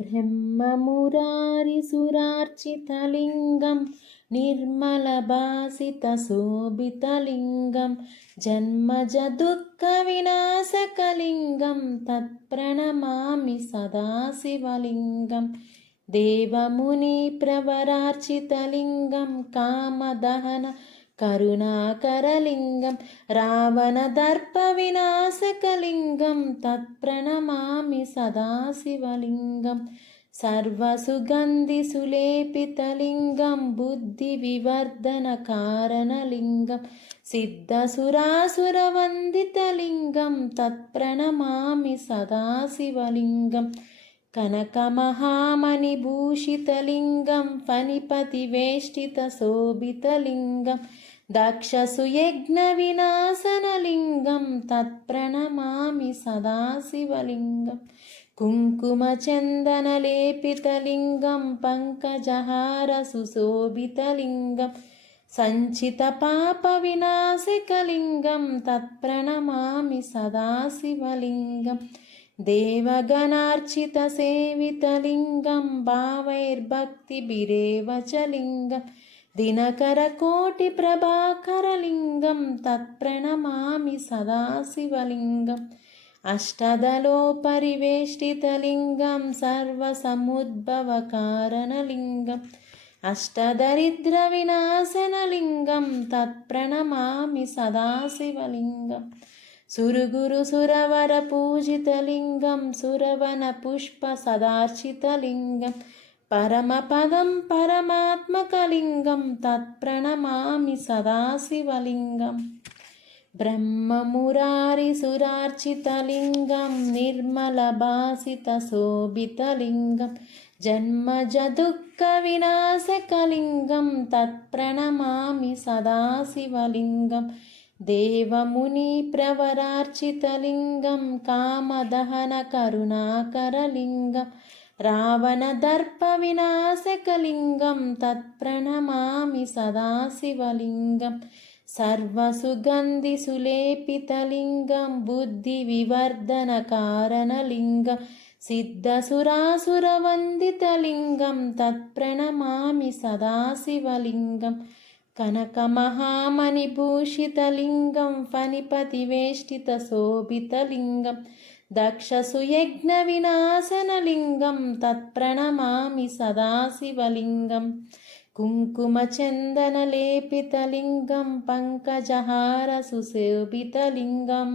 ब्रह्ममुरारिसुरार्चितलिङ्गं निर्मलभासितशोभितलिङ्गं जन्मजदुःखविनाशकलिङ्गं तत्प्रणमामि सदा शिवलिङ्गं देवमुनिप्रवरार्चितलिङ्गं कामदहन करुणाकरलिङ्गं रावणदर्पविनाशकलिङ्गं तत्प्रणमामि सदा शिवलिङ्गं सर्वसुगन्धिसुलेपितलिङ्गं बुद्धिविवर्धनकारणलिङ्गं सिद्धसुरासुरवन्दितलिङ्गं तत्प्रणमामि सदा शिवलिङ्गं कनकमहामणिभूषितलिङ्गं फणिपतिवेष्टितशोभितलिङ्गं दक्षसुयज्ञविनाशनलिङ्गं तत्प्रणमामि सदा शिवलिङ्गं कुङ्कुमचन्दनलेपितलिङ्गं पङ्कजहारसुशोभितलिङ्गं सञ्चितपापविनाशकलिङ्गं तत्प्रणमामि सदा शिवलिङ्गं देवगणार्चितसेवितलिङ्गं भावैर्भक्तिभिरेव च लिङ्गं दिनकरकोटिप्रभाकरलिङ्गं तत्प्रणमामि सदा शिवलिङ्गम् अष्टदलोपरिवेष्टितलिङ्गं सर्वसमुद्भवकारणलिङ्गम् अष्टदरिद्रविनाशनलिङ्गं तत्प्रणमामि सदा शिवलिङ्गं सुरगुरुसुरवरपूजितलिङ्गं सुरवनपुष्पसदार्चितलिङ्गं परमपदं परमात्मकलिङ्गं तत्प्रणमामि सदा शिवलिङ्गम् ब्रह्ममुरारिसुरार्चितलिङ्गं निर्मलभासितशोभितलिङ्गं जन्मजदुःखविनाशकलिङ्गं तत्प्रणमामि सदा शिवलिङ्गं देवमुनिप्रवरार्चितलिङ्गं कामदहनकरुणाकरलिङ्गं रावणदर्पविनाशकलिङ्गं तत्प्रणमामि सदा शिवलिङ्गं सर्वसुगन्धिसुलेपितलिङ्गं बुद्धिविवर्धनकारणलिङ्गं सिद्धसुरासुरवन्दितलिङ्गं तत्प्रणमामि सदा शिवलिङ्गं कनकमहामणिभूषितलिङ्गं फणिपतिवेष्टितशोभितलिङ्गं दक्षसुयज्ञविनाशनलिङ्गं तत्प्रणमामि सदा शिवलिङ्गं कुङ्कुमचन्दनलेपितलिङ्गं पङ्कजहारसुशोभितलिङ्गम्